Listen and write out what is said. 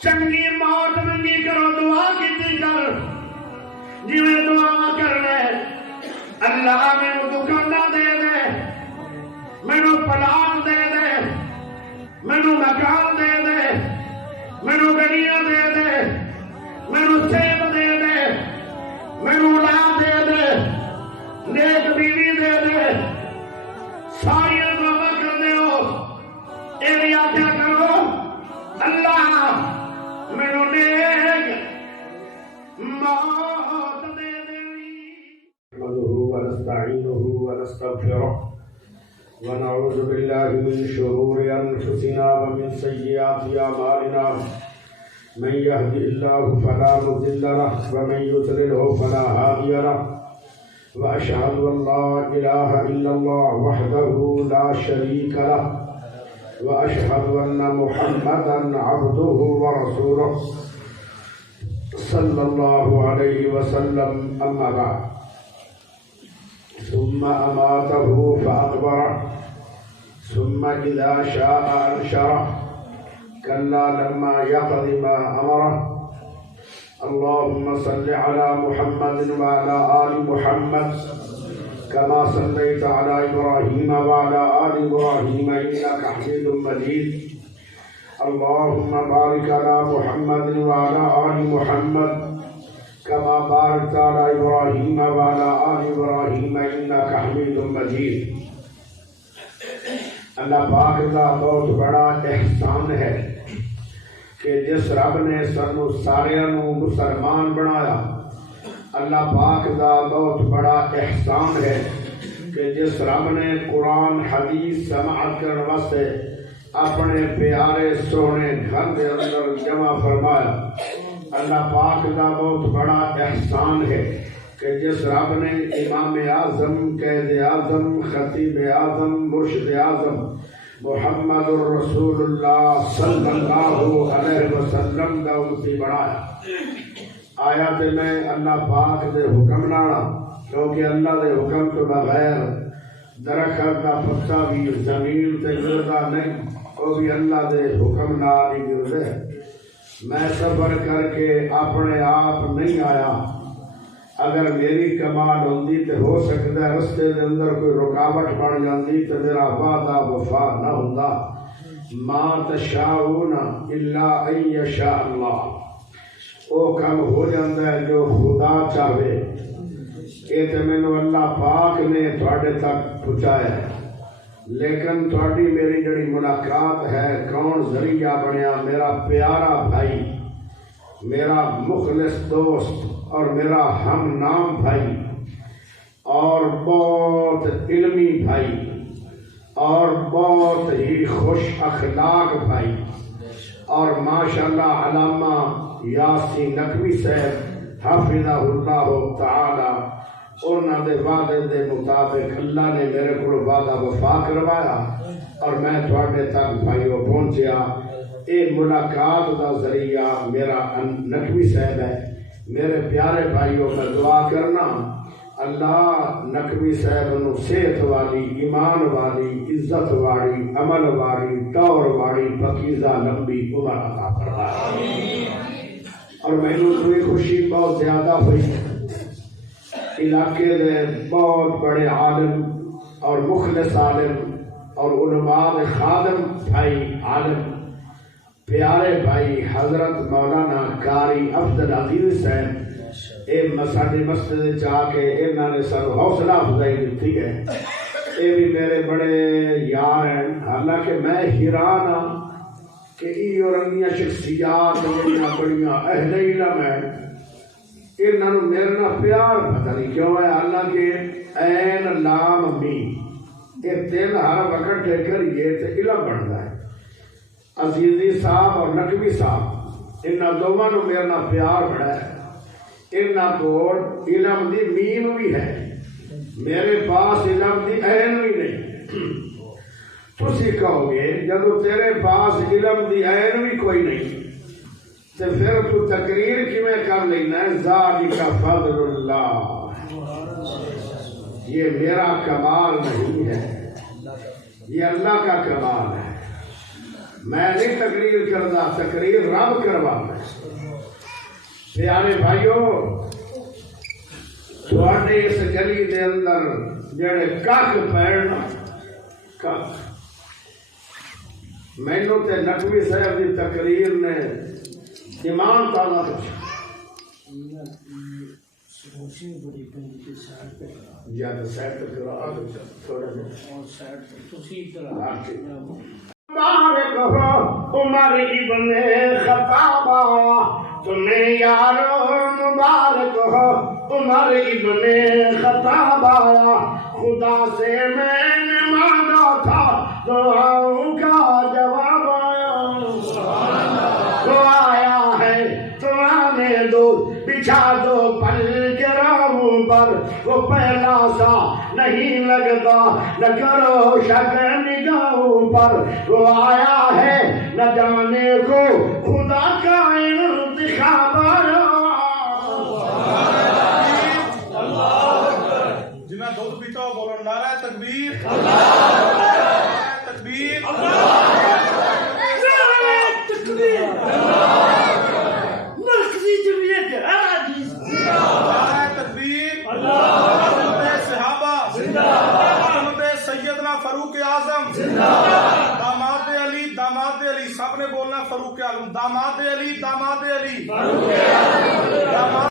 چنگی موت منگی کرو دعا کی کر جی میں دعا کرنا اللہ مینو دکانہ دے دے مینو پلاٹ دے دے مینو مکان دے دے مینو گڑیاں دے دے مینو سیب دے دے مینو اولاد دے دے نیک بیوی دے دے ساری دعا کرنے ہو اے بھی آخیا کرو اللہ مینو نیک موت دے دے نحمده ونستعینه ونستغفره ونعوذ بالله من شرور انفسنا ومن سیئات اعمالنا من يهده الله فلا مضل له ومن يضلله فلا هادي له واشهد ان لا اله الا الله وحده لا شريك له واشهد ان محمدا عبده ورسوله صلى الله عليه وسلم اما بعد ثم اماته فاقبره ثم اذا شاء انشره كلا لما يقض ما امره اللهم صل على محمد وعلى آل محمد كما صليت على إبراهيم وعلى آل إبراهيم إنك حميد مجيد اللهم بارك على محمد وعلى آل محمد كما باركت على إبراهيم وعلى آل إبراهيم إنك حميد مجيد اللہ پاک کا بہت بڑا احسان ہے کہ جس رب نے سانو ساریاں نو مسلمان بنایا اللہ پاک دا بہت بڑا احسان ہے کہ جس رب نے قرآن حدیث سماعت کرنے واسطے اپنے پیارے سونے گھر کے اندر جمع فرمایا اللہ پاک دا بہت بڑا احسان ہے کہ جس رب نے امام اعظم قائد اعظم خطیب اعظم مرشد اعظم محمد الرسول اللہ صلی اللہ علیہ وسلم کا امتی بنایا آیا تے میں اللہ پاک دے حکم نانا کیونکہ اللہ دے حکم تو بغیر درخت کا پتا بھی زمین تے گردا نہیں وہ بھی اللہ دے حکم نال ہی گردے میں سفر کر کے اپنے آپ نہیں آیا اگر میری کمال ہوندی تو ہو سکتا ہے رستے دے اندر کوئی رکاوٹ بن جاندی تو میرا وعدہ وفا نہ ہوندا ما تشاؤون الا ان یشاء اللہ وہ کم ہو جاتا ہے جو خدا چاہے یہ تو مینوں اللہ پاک نے تھوڑے تک پہنچایا ہے لیکن تھوڑی میری جڑی ملاقات ہے کون ذریعہ بنیا میرا پیارا بھائی میرا مخلص دوست اور میرا ہم نام بھائی اور بہت علمی بھائی اور بہت ہی خوش اخلاق بھائی اور ماشاءاللہ علامہ یاسین نقوی صاحب حافظہ اللہ تعالی انہوں نے وعدے دے مطابق اللہ نے میرے کو وعدہ وفا کروایا اور میں تھوڑے تک بھائیوں پہنچیا اے ملاقات دا ذریعہ میرا نقوی صاحب ہے میرے پیارے بھائیوں میں دعا کرنا اللہ نقوی صاحب نو صحت والی ایمان والی عزت والی عمل والی طور والی پاکیزہ لمبی عمر عطا فرمائے اور میں نے خوشی بہت زیادہ ہوئی علاقے دے بہت بڑے عالم اور مخلص عالم اور علماء خادم بھائی عالم پیارے بھائی حضرت مولانا قاری عبد العزیز صاحب اے مساجد مسجد جا کے انہوں نے سب حوصلہ افزائی دیتی ہے یہ بھی میرے بڑے یار ہیں حالانکہ میں حیران ہوں کہ یہ رنگیاں شخصیات بڑیاں اہل علم ہیں انہوں نے میرے نہ پیار پتہ نہیں کیوں ہے حالانکہ عین لام می یہ تین ہر وقت دے کر یہ تے علم بنتا ہے عزیزی صاحب اور نقوی صاحب انہاں دونوں نے میرے نہ پیار بڑھا ہے انہاں کو علم دی میم بھی ہے میرے پاس علم دی عین بھی نہیں تسی کہو گے جب تیرے پاس علم دی عین بھی کوئی نہیں تو پھر تو تقریر کی میں کر لینا ہے ذالک فضل اللہ یہ میرا کمال نہیں ہے یہ اللہ کا کمال ہے میں نہیں تقریر کردا، تقریر رب کرواتا ہے۔ پیارے بھائیو، تھوڑے اس گلی دے اندر جڑے کک پیڑنا کک، مینوں تے نقوی صاحب دی تقریر نے ایمان تازہ کیا۔ یا تو سیٹ کرا تھوڑا مبارک ہو عمر ابن خطاب آیا تمہیں یارو، مبارک ہو عمر ابن خطاب آیا، خدا سے میں نے مانگا تھا دعاؤں کا جواب آیا، وہ آیا ہے تمہارے دو بچھا دو پل کے راہوں پر، وہ پہلا سا نہیں لگتا نہ کرو شک نگاہوں پر، وہ آیا ہے نہ جانے کو خدا کا انتخاب آیا۔ جنہیں دودھ پیتا ہو بولو نعرہ تکبیر، نعرہ تکبیر، مرکزی جمعیت احادیث، نعرہ تکبیر، حضرت صحابہ، حضرت سیدنا فاروق اعظم، داماد علی، داماد علی، سب نے بولنا فاروق اعظم، داماد علی، داماد علی، داماد